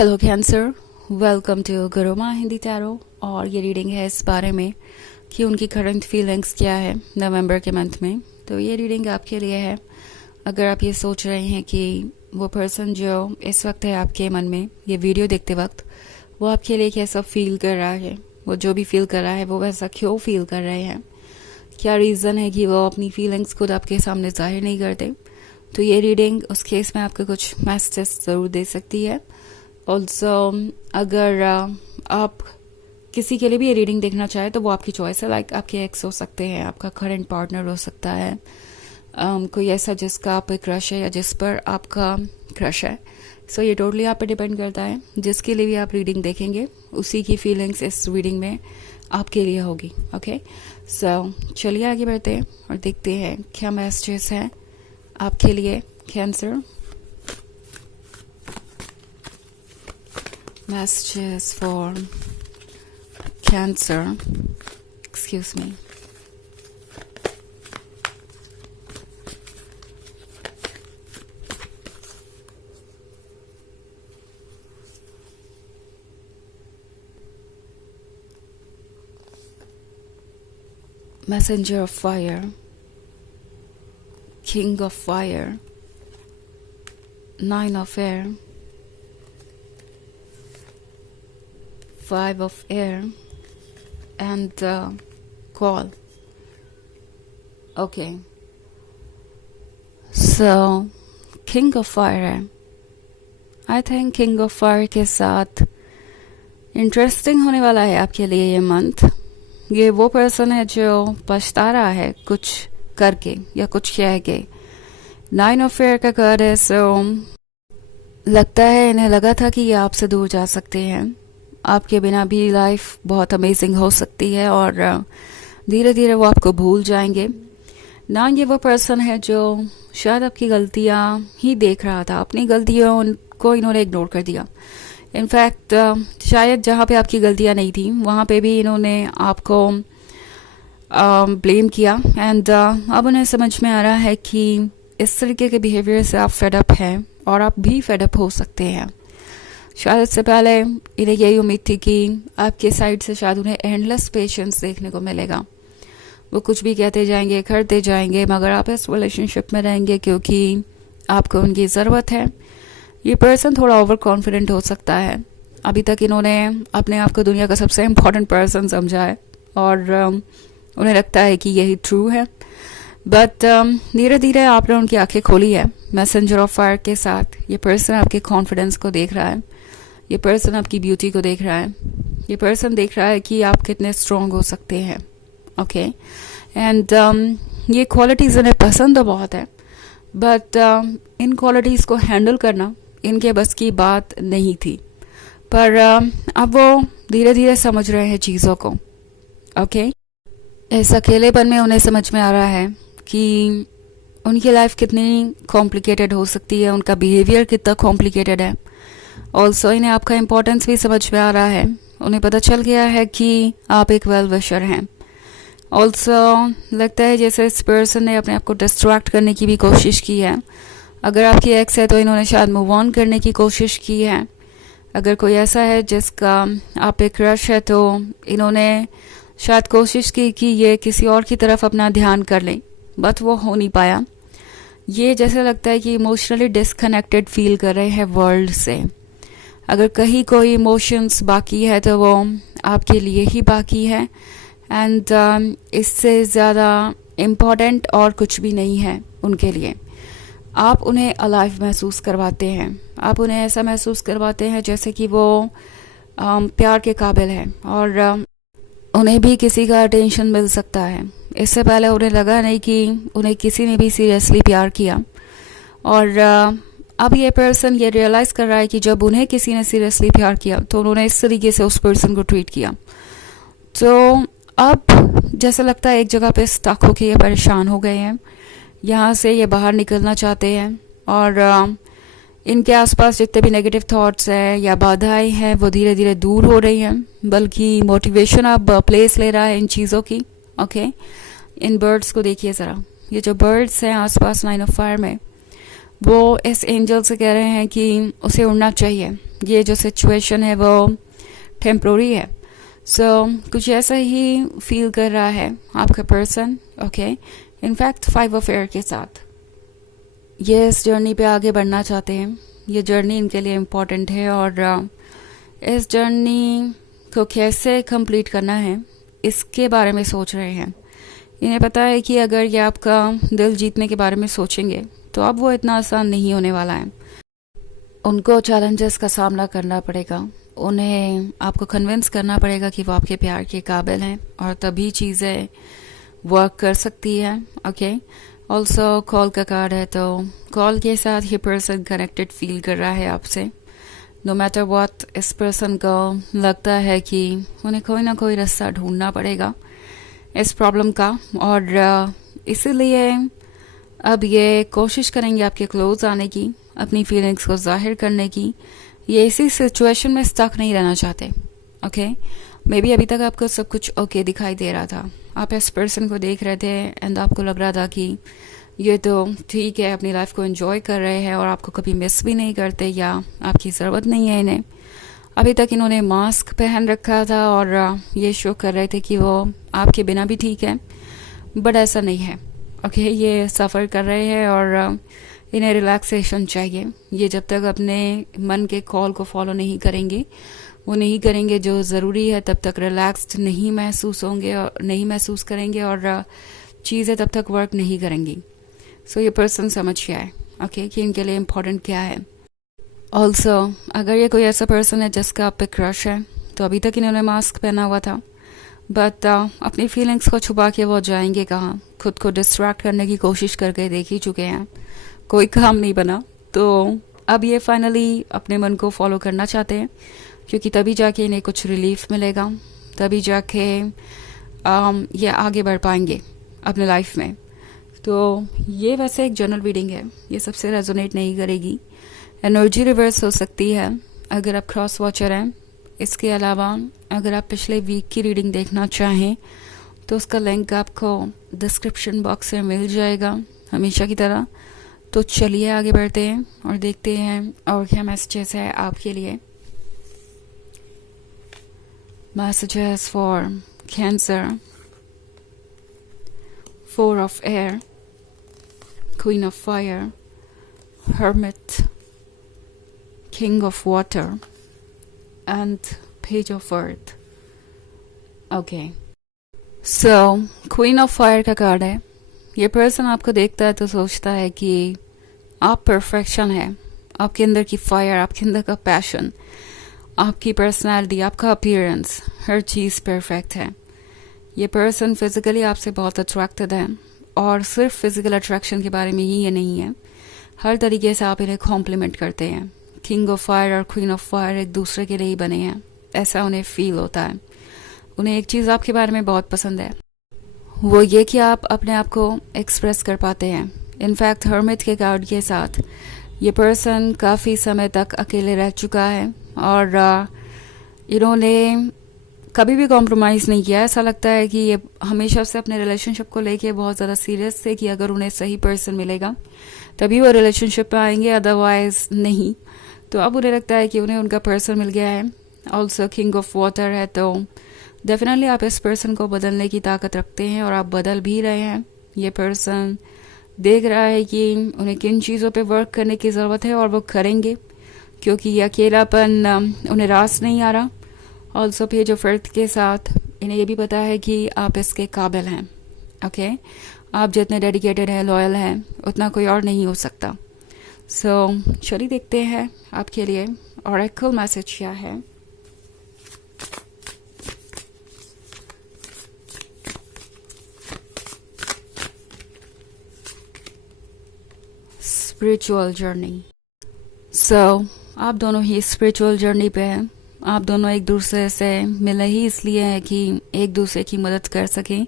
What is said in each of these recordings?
Hello cancer, welcome to Gurumaa Hindi tarot. और ये reading है इस बारे में कि उनकी करंट फीलिंग्स क्या है नवंबर के मंथ में। तो ये रीडिंग आपके लिए है अगर आप ये सोच रहे हैं कि वो पर्सन जो इस वक्त है आपके मन में ये वीडियो देखते वक्त, वो आपके लिए कैसा फील कर रहा है, वो जो भी फील कर रहा है वो वैसा क्यों फील कर रहे हैं, क्या रीज़न है कि वो अपनी फीलिंग्स खुद आपके सामने जाहिर नहीं करते। तो ये रीडिंग उस केस में आपको कुछ मैसेज ज़रूर दे सकती है। ऑल्सो अगर आप किसी के लिए भी ये रीडिंग देखना चाहें तो वो आपकी चॉइस है। लाइक आपके एक्स हो सकते हैं, आपका करंट पार्टनर हो सकता है, कोई ऐसा जिसका आप पे क्रश है या जिस पर आपका क्रश है। सो ये टोटली आप पे डिपेंड करता है। जिसके लिए भी आप रीडिंग देखेंगे उसी की फीलिंग्स इस रीडिंग में आपके लिए होगी। ओके, सो चलिए आगे बढ़ते हैं और देखते हैं क्या मैसेजेस हैं आपके लिए cancer. Messages for Cancer. Excuse me. Messenger of Fire, King of Fire, Nine of Air, Five of Air, and Call. Okay, so King of Fire है। I think King of Fire के साथ interesting होने वाला है आपके लिए ये month. ये वो पर्सन है जो पछता रहा है कुछ करके या कुछ कह के। नाइन ऑफ एयर का कार्ड है। सो लगता है इन्हें लगा था कि ये आपसे दूर जा सकते हैं, आपके बिना भी लाइफ बहुत अमेजिंग हो सकती है और धीरे धीरे वो आपको भूल जाएंगे ना। ये वो पर्सन है जो शायद आपकी गलतियां ही देख रहा था, अपनी गलतियों को इन्होंने इग्नोर कर दिया। इनफैक्ट शायद जहाँ पे आपकी गलतियां नहीं थी वहाँ पे भी इन्होंने आपको ब्लेम किया। एंड अब उन्हें समझ में आ रहा है कि इस तरीके के बिहेवियर से आप फेडअप हैं और आप भी फेडअप हो सकते हैं। शायद इससे पहले इन्हें यही उम्मीद थी कि आपके साइड से शायद उन्हें एंडलेस पेशेंस देखने को मिलेगा। वो कुछ भी कहते जाएंगे, करते जाएंगे, मगर आप इस रिलेशनशिप में रहेंगे क्योंकि आपको उनकी ज़रूरत है। ये पर्सन थोड़ा ओवर कॉन्फिडेंट हो सकता है। अभी तक इन्होंने अपने आप को दुनिया का सबसे इम्पोर्टेंट पर्सन समझा है और उन्हें लगता है कि यही ट्रू है। बट धीरे धीरे आपने उनकी आंखें खोली है। मैसेंजर ऑफ फायर के साथ ये पर्सन आपके कॉन्फिडेंस को देख रहा है, ये पर्सन आपकी ब्यूटी को देख रहा है, ये पर्सन देख रहा है कि आप कितने स्ट्रॉन्ग हो सकते हैं। ओके, एंड ये क्वालिटीज़ उन्हें पसंद तो बहुत है, बट इन क्वालिटीज़ को हैंडल करना इनके बस की बात नहीं थी। पर अब वो धीरे धीरे समझ रहे हैं चीज़ों को। ओके, इस अकेलेपन में उन्हें समझ में आ रहा है कि उनकी लाइफ कितनी कॉम्प्लिकेटेड हो सकती है, उनका बिहेवियर कितना कॉम्प्लिकेटेड है। ऑल्सो इन्हें आपका इम्पोर्टेंस भी समझ में आ रहा है। उन्हें पता चल गया है कि आप एक वेल विशर हैं। ऑल्सो लगता है जैसे इस पर्सन ने अपने आप को डिस्ट्रैक्ट करने की भी कोशिश की है। अगर आपकी एक्स है तो इन्होंने शायद मूव ऑन करने की कोशिश की है। अगर कोई ऐसा है जिसका आप पे क्रश है तो इन्होंने शायद कोशिश की कि ये किसी और की तरफ अपना ध्यान कर लें, बट वो हो नहीं पाया। ये जैसे लगता है कि इमोशनली डिस्कनेक्टेड फील कर रहे हैं वर्ल्ड से। अगर कहीं कोई इमोशंस बाकी है तो वो आपके लिए ही बाकी है। एंड इससे ज़्यादा इम्पॉर्टेंट और कुछ भी नहीं है उनके लिए। आप उन्हें अलाइव महसूस करवाते हैं, आप उन्हें ऐसा महसूस करवाते हैं जैसे कि वो प्यार के काबिल है और उन्हें भी किसी का अटेंशन मिल सकता है। इससे पहले उन्हें लगा नहीं कि उन्हें किसी ने भी सीरियसली प्यार किया और अब ये पर्सन ये रियलाइज़ कर रहा है कि जब उन्हें किसी ने सीरियसली प्यार किया तो उन्होंने इस तरीके से उस पर्सन को ट्रीट किया। तो अब जैसा लगता है एक जगह पे स्टक होके ये परेशान हो गए हैं, यहाँ से ये बाहर निकलना चाहते हैं और इनके आसपास जितने भी नेगेटिव थॉट्स हैं या बाधाएं हैं वो धीरे धीरे दूर हो रही हैं, बल्कि मोटिवेशन अब प्लेस ले रहा है इन चीज़ों की। ओके, इन बर्ड्स को देखिए ज़रा, ये जो बर्ड्स हैं आसपास नाइन ऑफ फायर में, वो इस एंजल से कह रहे हैं कि उसे उड़ना चाहिए, ये जो सिचुएशन है वो टेम्प्रोरी है। कुछ ऐसा ही फील कर रहा है आपका person, okay. In fact 5 of air के साथ ये इस जर्नी पे आगे बढ़ना चाहते हैं। ये जर्नी इनके लिए इम्पॉर्टेंट है और इस जर्नी को कैसे कंप्लीट करना है इसके बारे में सोच रहे हैं। इन्हें पता है कि अगर ये आपका दिल जीतने के बारे में सोचेंगे तो अब वो इतना आसान नहीं होने वाला है। उनको चैलेंजेस का सामना करना पड़ेगा, उन्हें आपको कन्विंस करना पड़ेगा कि वो आपके प्यार के काबिल हैं और तभी चीज़ें वर्क कर सकती है, ओके। ऑल्सो कॉल का कार्ड है, तो कॉल के साथ ये पर्सन कनेक्टेड फील कर रहा है आपसे। नो मैटर व्हाट, इस पर्सन को लगता है कि उन्हें कोई ना कोई रास्ता ढूंढना पड़ेगा इस प्रॉब्लम का, और इसीलिए अब ये कोशिश करेंगे आपके क्लोज आने की, अपनी फीलिंग्स को जाहिर करने की। ये इसी सिचुएशन में स्टक नहीं रहना चाहते, ओके। मे बी अभी तक आपको सब कुछ ओके दिखाई दे रहा था, आप इस पर्सन को देख रहे थे एंड आपको लग रहा था कि ये तो ठीक है, अपनी लाइफ को एंजॉय कर रहे हैं और आपको कभी मिस भी नहीं करते या आपकी ज़रूरत नहीं है इन्हें। अभी तक इन्होंने मास्क पहन रखा था और ये शो कर रहे थे कि वो आपके बिना भी ठीक है, बट ऐसा नहीं है, ओके। ये सफ़र कर रहे हैं और इन्हें रिलैक्सेशन चाहिए। ये जब तक अपने मन के कॉल को फॉलो नहीं करेंगे, वो नहीं करेंगे जो ज़रूरी है, तब तक रिलैक्स्ड नहीं महसूस होंगे और नहीं महसूस करेंगे और चीज़ें तब तक वर्क नहीं करेंगी। ये पर्सन समझ गया है, ओके, कि इनके लिए इम्पोर्टेंट क्या है। ऑल्सो अगर ये कोई ऐसा पर्सन है जिसका आप पे क्रश है, तो अभी तक इन्होंने मास्क पहना हुआ था, बट अपनी फीलिंग्स को छुपा के वो जाएंगे कहाँ। खुद को डिस्ट्रैक्ट करने की कोशिश करके देख ही चुके हैं, कोई काम नहीं बना, तो अब ये फाइनली अपने मन को फॉलो करना चाहते हैं, क्योंकि तभी जाके इन्हें कुछ रिलीफ मिलेगा, तभी जाके ये आगे बढ़ पाएंगे अपने लाइफ में। तो ये वैसे एक जनरल रीडिंग है, ये सबसे रेजोनेट नहीं करेगी। एनर्जी रिवर्स हो सकती है अगर आप क्रॉस वॉचर हैं। इसके अलावा अगर आप पिछले वीक की रीडिंग देखना चाहें तो उसका लिंक आपको डिस्क्रिप्शन बॉक्स में मिल जाएगा हमेशा की तरह। तो चलिए आगे बढ़ते हैं और देखते हैं और क्या मैसेजेस है आपके लिए। Messages for cancer, 4 of air, Queen of fire, Hermit, King of water and Page of earth. Okay. So, Queen of fire का कार्ड है। ये पर्सन आपको देखता है तो सोचता है कि आप परफेक्शन है, आपके अंदर की फायर, आपके अंदर का पैशन, आपकी पर्सनालिटी, आपका अपीयरेंस, हर चीज़ परफेक्ट है। ये पर्सन फिजिकली आपसे बहुत अट्रैक्टेड है और सिर्फ फिजिकल अट्रैक्शन के बारे में ही ये नहीं है, हर तरीके से आप इन्हें कॉम्प्लीमेंट करते हैं। किंग ऑफ फायर और क्वीन ऑफ फायर एक दूसरे के लिए ही बने हैं, ऐसा उन्हें फील होता है। उन्हें एक चीज़ आपके बारे में बहुत पसंद है, वो ये कि आप अपने आप को एक्सप्रेस कर पाते हैं। इनफैक्ट हर्मिट के कार्ड के साथ ये पर्सन काफ़ी समय तक अकेले रह चुका है और इन्होंने कभी भी कॉम्प्रोमाइज़ नहीं किया। ऐसा लगता है कि ये हमेशा से अपने रिलेशनशिप को लेके बहुत ज़्यादा सीरियस थे कि अगर उन्हें सही पर्सन मिलेगा तभी वो रिलेशनशिप में आएंगे, अदरवाइज नहीं। तो अब उन्हें लगता है कि उन्हें उनका पर्सन मिल गया है। ऑल्सो किंग ऑफ वाटर है, तो डेफिनेटली आप इस पर्सन को बदलने की ताकत रखते हैं और आप बदल भी रहे हैं। ये पर्सन देख रहा है कि उन्हें किन चीज़ों पे वर्क करने की ज़रूरत है और वो करेंगे, क्योंकि ये अकेलापन उन्हें रास नहीं आ रहा। ऑल्सो पेज ऑफ अर्थ के साथ इन्हें ये भी पता है कि आप इसके काबिल हैं, ओके। आप जितने डेडिकेटेड हैं, लॉयल हैं, उतना कोई और नहीं हो सकता। चलिए देखते हैं आपके लिए ऑरेकल मैसेज क्या है। Spiritual journey. आप दोनों ही स्पिरिचुअल जर्नी पे हैं। आप दोनों एक दूसरे से मिले ही इसलिए हैं कि एक दूसरे की मदद कर सकें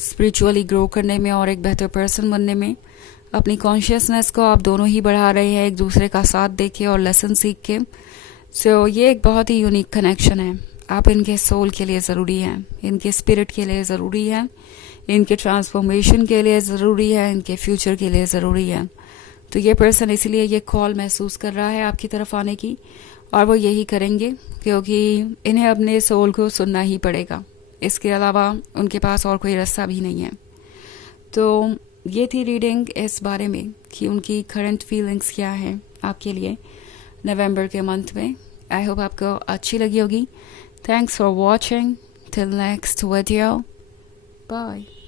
स्पिरिचुअली ग्रो करने में और एक बेहतर पर्सन बनने में। अपनी कॉन्शियसनेस को आप दोनों ही बढ़ा रहे हैं एक दूसरे का साथ देके और लेसन सीख के। ये एक बहुत ही यूनिक कनेक्शन है। आप इनके सोल के लिए ज़रूरी हैं, इनके स्पिरिट के लिए ज़रूरी है, इनके ट्रांसफॉर्मेशन के लिए ज़रूरी है, इनके फ्यूचर के लिए ज़रूरी है। तो ये पर्सन इसीलिए ये कॉल महसूस कर रहा है आपकी तरफ आने की और वो यही करेंगे क्योंकि इन्हें अपने सोल को सुनना ही पड़ेगा। इसके अलावा उनके पास और कोई रास्ता भी नहीं है। तो ये थी रीडिंग इस बारे में कि उनकी करंट फीलिंग्स क्या हैं आपके लिए नवंबर के मंथ में। आई होप आपको अच्छी लगी होगी। Thanks for watching. Till next video, bye.